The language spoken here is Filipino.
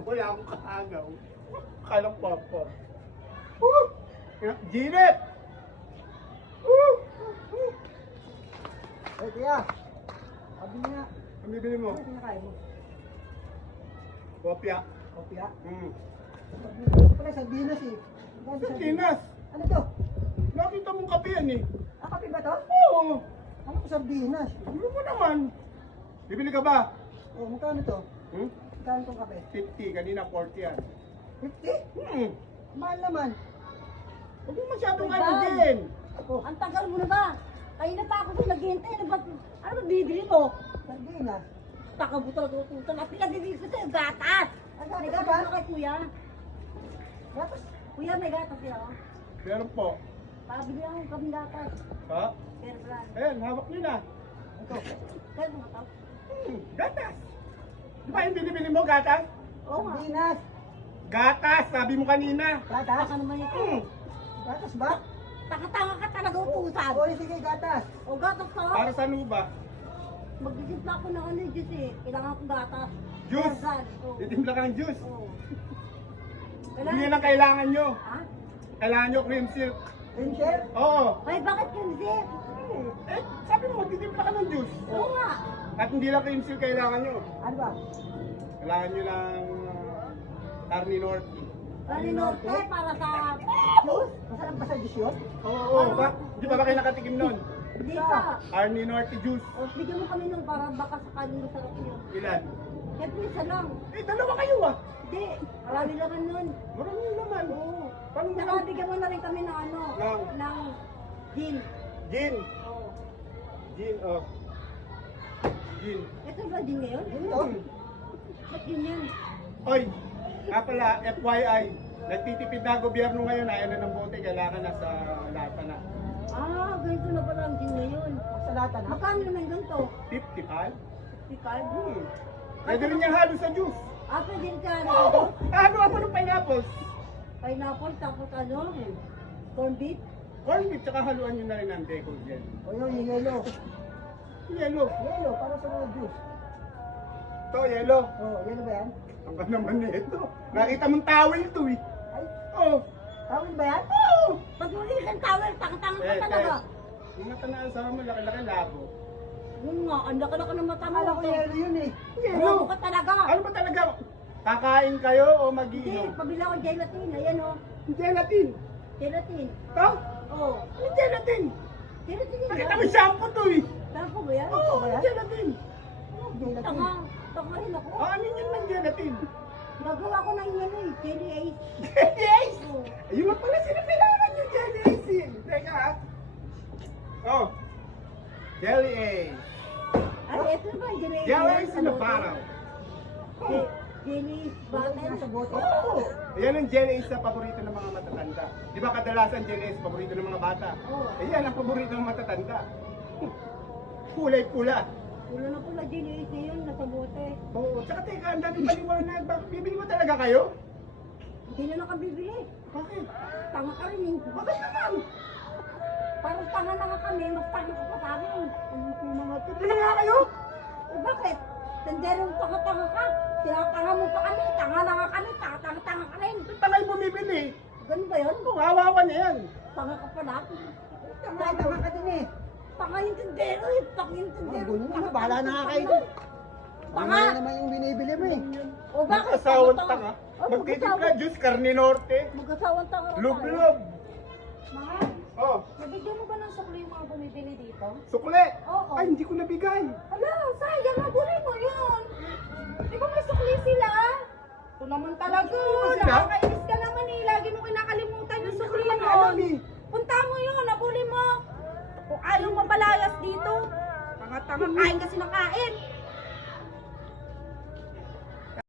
Wala akong kaagaw. Kalang papa. Ginit! Ay, kuya. Sabi niya. Ang bibili mo? Ano kinakain mo? Kopya. Kopya? Hmm. Pala, sardinas eh. Sardinas! Ano to? Nakita mong kape yan eh. Ah, kape ba to? Oo. Ano ko sardinas? Ano mo naman? Bibili ka ba? Oh, magkano to? Hmm? Magkano tong kape? 50. Kanina 40 yan. 50? Hmm. Mahal naman. Huwag mo masyadong Ay, ano Dad. din. Oh, Ang tagal mo na ba? Kanina pa ako doon naghihintay. Ano ba bibili mo? sardinas. Taka mo talaga utusan. At pinabibili ko sa'yo, gatas. Ay, gatas May ba? gatas ba kay kuya? Gatas. Kuya, may gatas yan. Oh. Meron po. Pabili ako kaming gatas. Ha? Pero plan. Ayan, hawak nyo na. Ito. Kaya mo ito? Gatas. Di ba yung binibili mo gatas? Oo nga. Sardinas. Gatas, sabi mo kanina. Gatas? Taka naman ito. Gatas ba? Taka-taka ka talaga utusan. Oh, sige, gatas. O gatas ka. Para sa ano ba? Magbigit na ako ng ano yung juice eh. Kailangan kong gatas. Juice? Organ. Oo. Titimpla kang juice. Oo. Hindi yan ang kailangan nyo. Ha? Kailangan nyo cream silk. Cream shell? Oo. Ay, bakit hindi? Eh, sabi mo, titimpla ka ng juice. Oo nga. At hindi lang cream silk kailangan nyo. Ano ba? Kailangan nyo ng Carni Norte. Paninorte para sa juice? Masarap ba sa juice yun? Oo, ba? Di ba kayo nakatikim nun? Hindi pa. Carni Norte juice. O, bigyan mo kami nung para baka sakaling masarap yun. Ilan? Siyempre, isa lang. Eh, dalawa kayo ah. Hindi, marami naman nun. Marami naman. Oo. Paano mo? Saka bigyan mo na rin kami ng ano, Ng? ng gin. Gin. Oo. Gin, oh. Gin. Ito ba gin ngayon? Ito? Ba't gin yan? Oy, nga pala, FYI, nagtitipid na ang gobyerno ngayon, ayaw na ng bote, kailangan nasa lata na. Ah, ganito na pala ang gin ngayon. Sa lata na? Magkano naman ganito? 55? 55? Pwede rin niyang halo sa juice. Ah, pwede rin ka ano? Oo, halo ako ng pineapple. Pineapple, tapos ano? Corn beef? Corn beef, tsaka haluan niyo na rin ng decol gel. O yun, yung yellow. Yelo. Yellow, para sa mga juice. Ito, yelo. Oh, yellow ba yan? Ang ka naman nito. Nakita mong towel to eh. Ay, Oh. tawin ba yan? Oh. Pag muli kang towel, tanga-tanga ka talaga. Yung mata na asawa mo, laki-laki labo. Yun nga, ang laki-laki ng mata mo. Akala ko yellow yun eh. Yelo. Bobo ka talaga. Ano ba talaga? Kakain kayo o Hindi, mag-iinom? pabila ko gelatin. Ayan o, Gelatin. gelatin. Ito? Oh, Yung gelatin. gelatin yun. Nakita mo shampoo to eh. Saan ko ba yan? Oo, yung gelatin. Gelatin. Tanga, tanga rin ako. Oh, ano yun ng gelatin? Nagawa ko ng ano eh, jelly ice. Jelly ice! Oh. Ayun lang pala sila kailangan yung jelly ice eh. Teka ha. Oh. Jelly ice. Ay, ito ba yung jelly ice? Jelly yan ice sa in a bote? bottle. Jelly Bakit butter. nasa bote? Oo. Ayan ang jelly ice na paborito ng mga matatanda. Di ba kadalasan jelly ice paborito ng mga bata? Oo. Ayan ang paborito ng matatanda. Kulay pula. Wala na pala jelly ice na yun, nasa bote. Oo. Tsaka teka, ang daming paliwanag. Bibili mo talaga kayo? Hindi na nakabibili. Bakit? Tanga ka rin eh. Bakit naman? Parang tanga na nga kami, mas tanga ka pa sa amin. Mga titila nga kayo? Eh bakit? Tanderong tanga-tanga ka. Tinatanga mo pa kami. Tanga na nga kami. Tanga-tanga ka rin. Talay bumibili. Ganun ba yun? Kung hawawan na yan. Tanga ka pala. Tama ka din eh. Tanga yung tindero eh. Tanga yung Ang tindero. gulo na, bahala na nga kayo dun. Tanga. Ano naman yung binibili mo eh. O bakit? Mag-asawang Tanga-tanga. tanga. O, Magtitimpla juice, Carni Norte. Mag-asawang tanga. ka Lub-lub. Mahal, Oh, nabigyan mo ba ng sukli yung mga bumibili dito? sukle. Oo. Ay, hindi ko nabigay. Hala, sayang, nabuli mo yun. Di ba may sukli sila? Ito naman talaga. Sila? Nakakainis ka naman eh. Lagi mo kinakalimutan yung sukli naman nun. alam eh. Punta mo yun, nabuli mo. Kung ayaw mapalayas dito. Tanga-tanga, kain kasi ng kain.